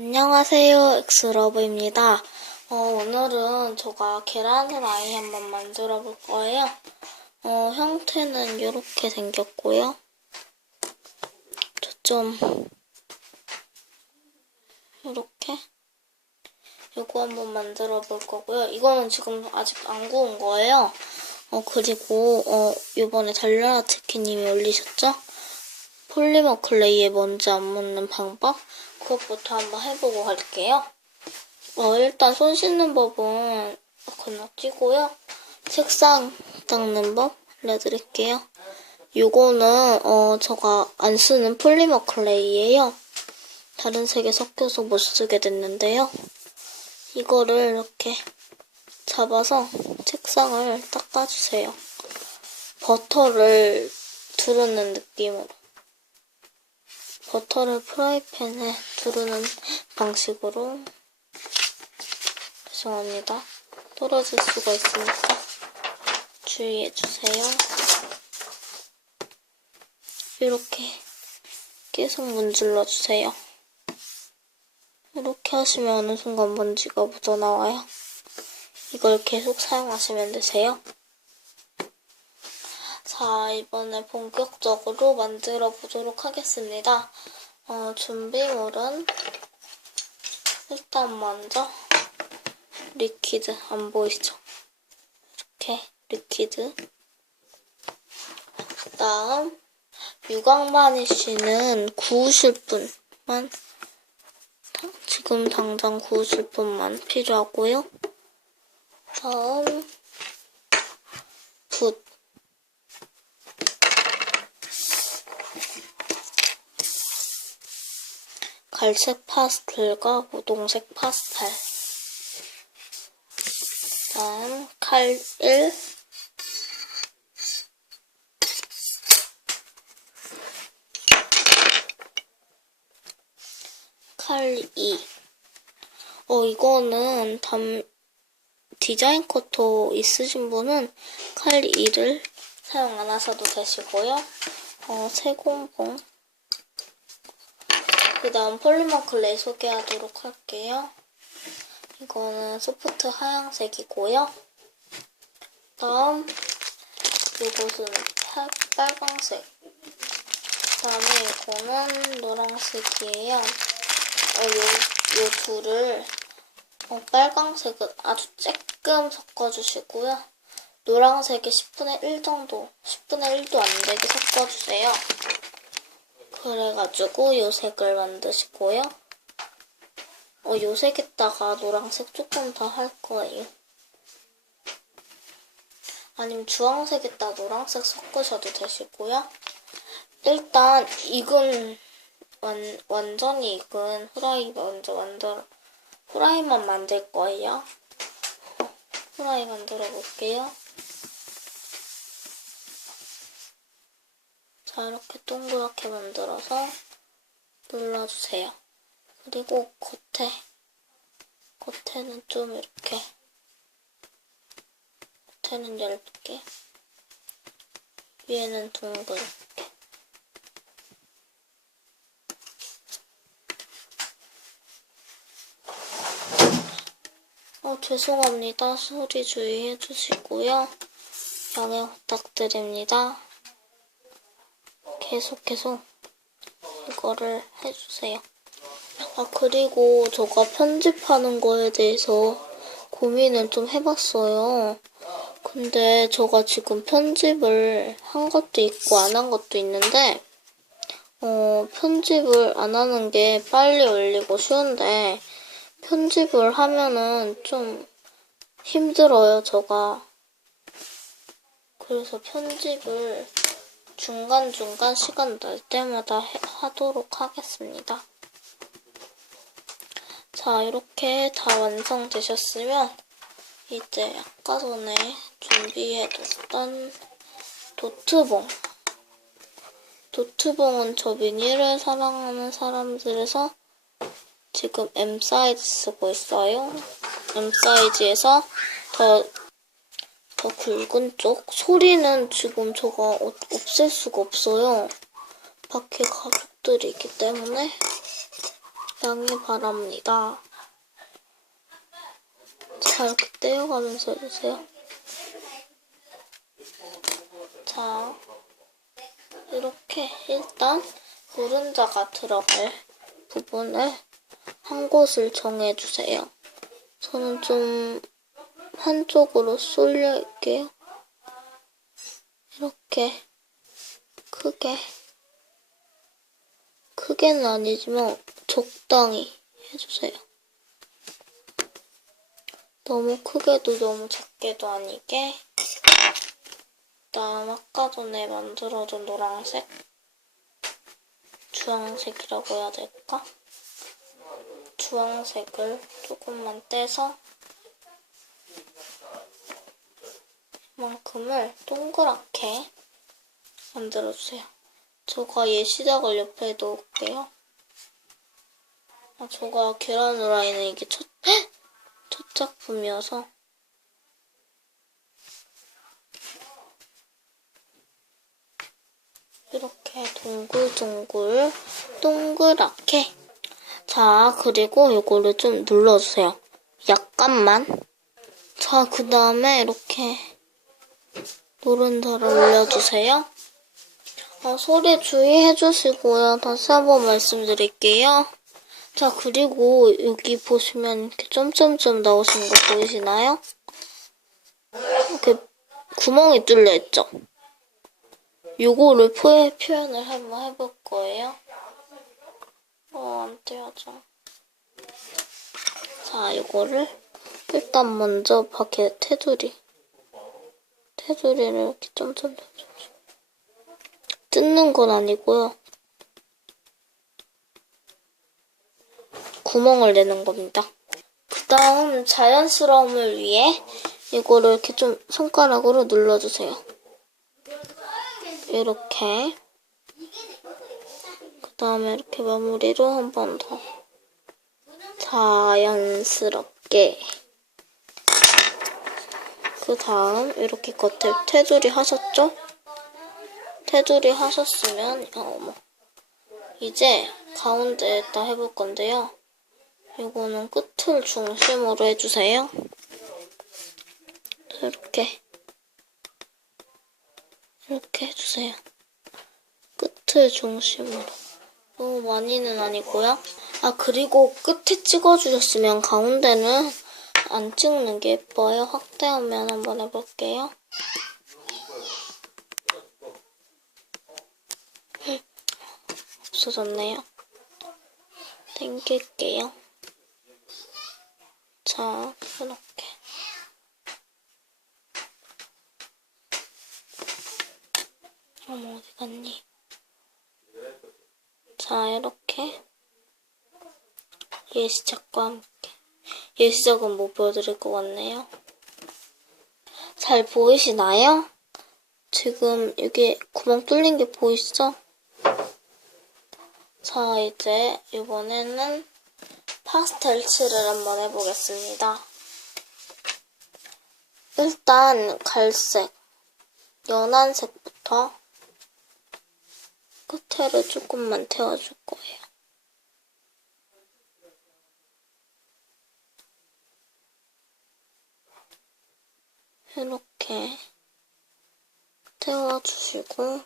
안녕하세요, 엑스러브입니다. 어, 오늘은 제가 계란 후라이 한번 만들어 볼 거예요. 어, 형태는 이렇게 생겼고요. 저 좀, 이렇게. 요거 한번 만들어 볼 거고요. 이거는 지금 아직 안 구운 거예요. 어, 그리고, 어, 요번에 달려라 치킨님이 올리셨죠? 폴리머 클레이에 먼지 안 묻는 방법? 그것부터 한번 해보고 갈게요. 어, 일단 손 씻는 법은 건너뛰고요. 색상 닦는 법 알려드릴게요. 요거는, 어, 제가 안 쓰는 폴리머 클레이예요. 다른 색에 섞여서 못 쓰게 됐는데요. 이거를 이렇게 잡아서 책상을 닦아주세요. 버터를 두르는 느낌으로. 버터를 프라이팬에 두르는 방식으로 죄송합니다. 떨어질 수가 있으니까 주의해주세요. 이렇게 계속 문질러주세요. 이렇게 하시면 어느 순간 먼지가 묻어나와요. 이걸 계속 사용하시면 되세요. 자, 이번에 본격적으로 만들어 보도록 하겠습니다. 어, 준비물은 일단 먼저 리퀴드 안 보이시죠? 이렇게 리퀴드 다음 유광 바니쉬는 구우실 분만 지금 당장 구우실 분만 필요하고요. 다음 붓 갈색 파스텔과 고동색 파스텔. 다음 칼 1. 칼 2. 어, 이거는 담, 디자인 커터 있으신 분은 칼 2를 사용 안 하셔도 되시고요. 어, 세공봉. 그 다음 폴리머 클레이 소개하도록 할게요. 이거는 소프트 하얀색이고요. 다음 이것은 빨강색. 그 다음에 이거는 노란색이에요. 어, 요, 요 둘을 어, 빨강색은 아주 쬐끔 섞어주시고요. 노란색에 10분의 1 정도, 10분의 1도 안 되게 섞어주세요. 그래가지고 요 색을 만드시고요. 어, 요 색에다가 노란색 조금 더 할 거예요. 아니면 주황색에다 노란색 섞으셔도 되시고요. 일단 익은 완, 완전히 익은 후라이 먼저 만들어 후라이만 만들 거예요. 후라이 만들어 볼게요. 자, 이렇게 동그랗게 만들어서 눌러주세요. 그리고 겉에, 겉에는 좀 이렇게, 겉에는 얇게, 위에는 둥글게. 어, 죄송합니다. 소리 주의해 주시고요. 양해 부탁드립니다. 계속 계속 이거를 해주세요. 아 그리고 제가 편집하는 거에 대해서 고민을 좀 해봤어요. 근데 제가 지금 편집을 한 것도 있고 안 한 것도 있는데 어, 편집을 안 하는 게 빨리 올리고 쉬운데 편집을 하면은 좀 힘들어요, 제가. 그래서 편집을 중간중간 시간 날 때마다 해, 하도록 하겠습니다. 자, 이렇게 다 완성되셨으면 이제 아까 전에 준비해뒀던 도트봉. 도트봉은 저 비닐을 사랑하는 사람들에서 지금 M 사이즈 쓰고 있어요. M 사이즈에서 더, 더 굵은 쪽. 소리는 지금 없- 없앨 수가 없어요. 밖에 가족들이 있기 때문에. 양해 바랍니다. 자, 이렇게 떼어가면서 해주세요. 자, 이렇게 일단 노른자가 들어갈 부분을 한 곳을 정해주세요. 저는 좀 한쪽으로 쏠릴게요. 이렇게 크게 크게는 아니지만 적당히 해주세요. 너무 크게도 너무 작게도 아니게 그다음 아까 전에 만들어둔 노란색 주황색이라고 해야 될까? 주황색을 조금만 떼서 이 만큼을 동그랗게 만들어주세요. 저가 예시작을 옆에 놓을게요. 아, 저가 계란 후라이는 이게 첫, 첫 작품이어서 이렇게 동글동글 동그랗게 자 그리고 이거를 좀 눌러주세요. 약간만 자 그 다음에 이렇게 노른자를 올려주세요. 어, 소리 주의해 주시고요. 다시 한번 말씀드릴게요. 자, 그리고 여기 보시면 이렇게 점점점 나오시는 거 보이시나요? 이렇게 구멍이 뚫려 있죠? 요거를 표, 표현을 한번 해볼 거예요. 어, 안 떼어져. 자, 요거를 일단 먼저 밖에 테두리. 테두리를 이렇게 점점점. 뜯는 건 아니고요. 구멍을 내는 겁니다. 그 다음 자연스러움을 위해 이거를 이렇게 좀 손가락으로 눌러주세요. 이렇게. 그 다음에 이렇게 마무리로 한 번 더. 자연스럽게. 그 다음 이렇게 겉에 테두리 하셨죠? 테두리 하셨으면 어, 어머 이제 가운데에다 해볼 건데요. 이거는 끝을 중심으로 해주세요. 이렇게 이렇게 해주세요. 끝을 중심으로 너무 많이는 아니고요. 아 그리고 끝에 찍어주셨으면 가운데는 안 찍는 게 예뻐요. 확대하면 한번 해볼게요. 없어졌네요. 당길게요. 자, 이렇게. 어머, 어디 갔니? 자, 이렇게. 예시작과 함께. 예시작은 못 보여드릴 것 같네요. 잘 보이시나요? 지금 여기 구멍 뚫린 게 보이시죠? 자, 이제 이번에는 파스텔 칠을 한번 해보겠습니다. 일단 갈색, 연한 색부터 끝에를 조금만 태워줄 거예요. 태워주시고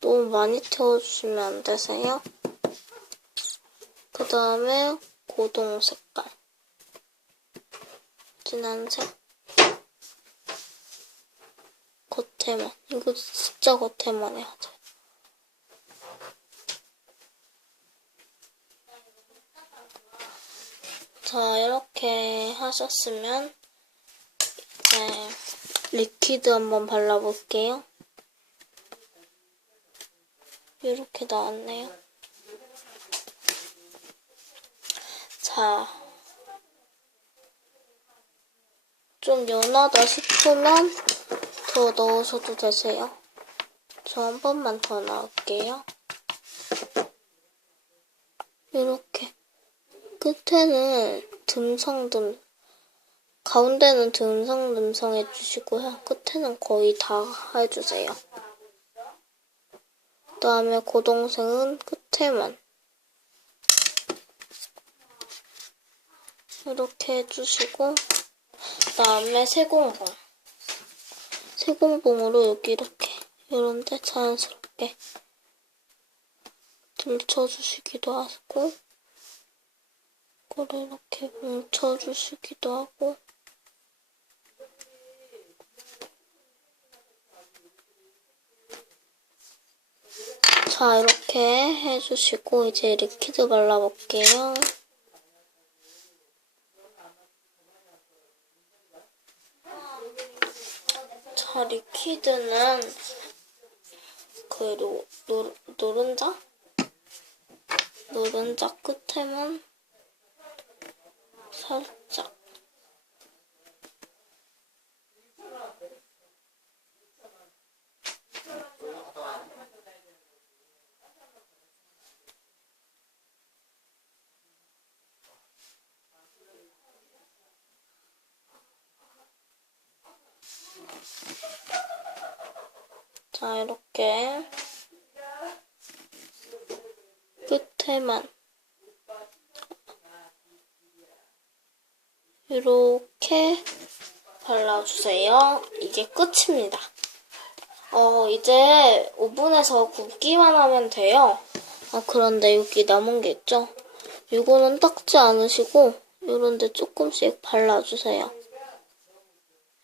너무 많이 태워주시면 안 되세요. 그 다음에 고동 색깔. 진한 색. 겉에만. 이거 진짜 겉에만 해야 돼. 자, 이렇게 하셨으면 이제 리퀴드 한번 발라볼게요. 이렇게 나왔네요. 자, 좀 연하다 싶으면 더 넣으셔도 되세요. 저 한 번만 더 넣을게요. 이렇게 끝에는 듬성듬 가운데는 듬성듬성 해주시고요. 끝에는 거의 다 해주세요. 그 다음에 고동생은 끝에만 이렇게 해주시고 그 다음에 세공봉 세공봉으로 여기 이렇게 이런데 자연스럽게 들쳐주시기도 하고 이걸 이렇게 뭉쳐주시기도 하고 자 이렇게 해주시고 이제 리퀴드 발라볼게요. 자 리퀴드는 그 노, 노, 노른자? 노른자 끝에만 살짝 자 이렇게 끝에만 이렇게 발라주세요. 이게 끝입니다. 어, 이제 오븐에서 굽기만 하면 돼요. 아, 그런데 여기 남은 게 있죠? 이거는 닦지 않으시고, 이런데 조금씩 발라주세요.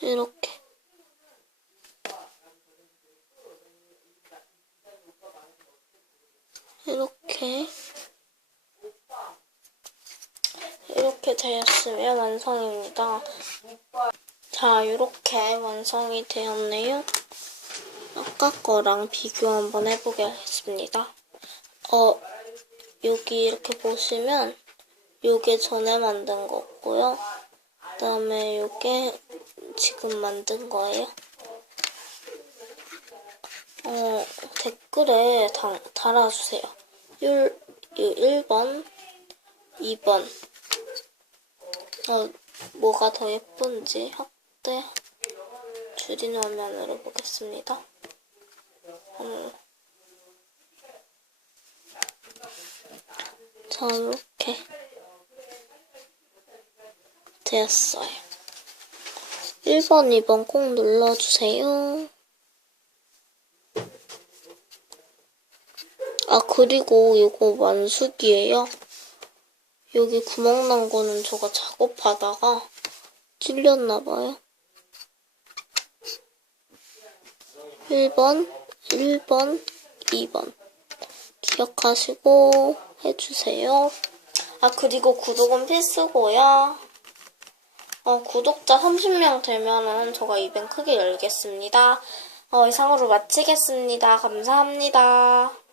이렇게. 이렇게. 이렇게 되었으면 완성입니다. 자, 이렇게 완성이 되었네요. 아까 거랑 비교 한번 해보겠습니다. 어, 여기 이렇게 보시면 요게 전에 만든 거고요. 그 다음에 요게 지금 만든 거예요. 어, 댓글에 다, 달아주세요. 1, 1번, 2번. 어, 뭐가 더 예쁜지 확대 줄인 화면으로 보겠습니다. 음. 자, 이렇게 되었어요. 1번, 2번 꼭 눌러주세요. 아, 그리고 이거 완숙이에요. 여기 구멍 난 거는 제가 작업하다가 찔렸나 봐요. 1번, 1번, 2번. 기억하시고 해주세요. 아, 그리고 구독은 필수고요. 어, 구독자 30명 되면은 제가 이벤트 크게 열겠습니다. 어, 이상으로 마치겠습니다. 감사합니다.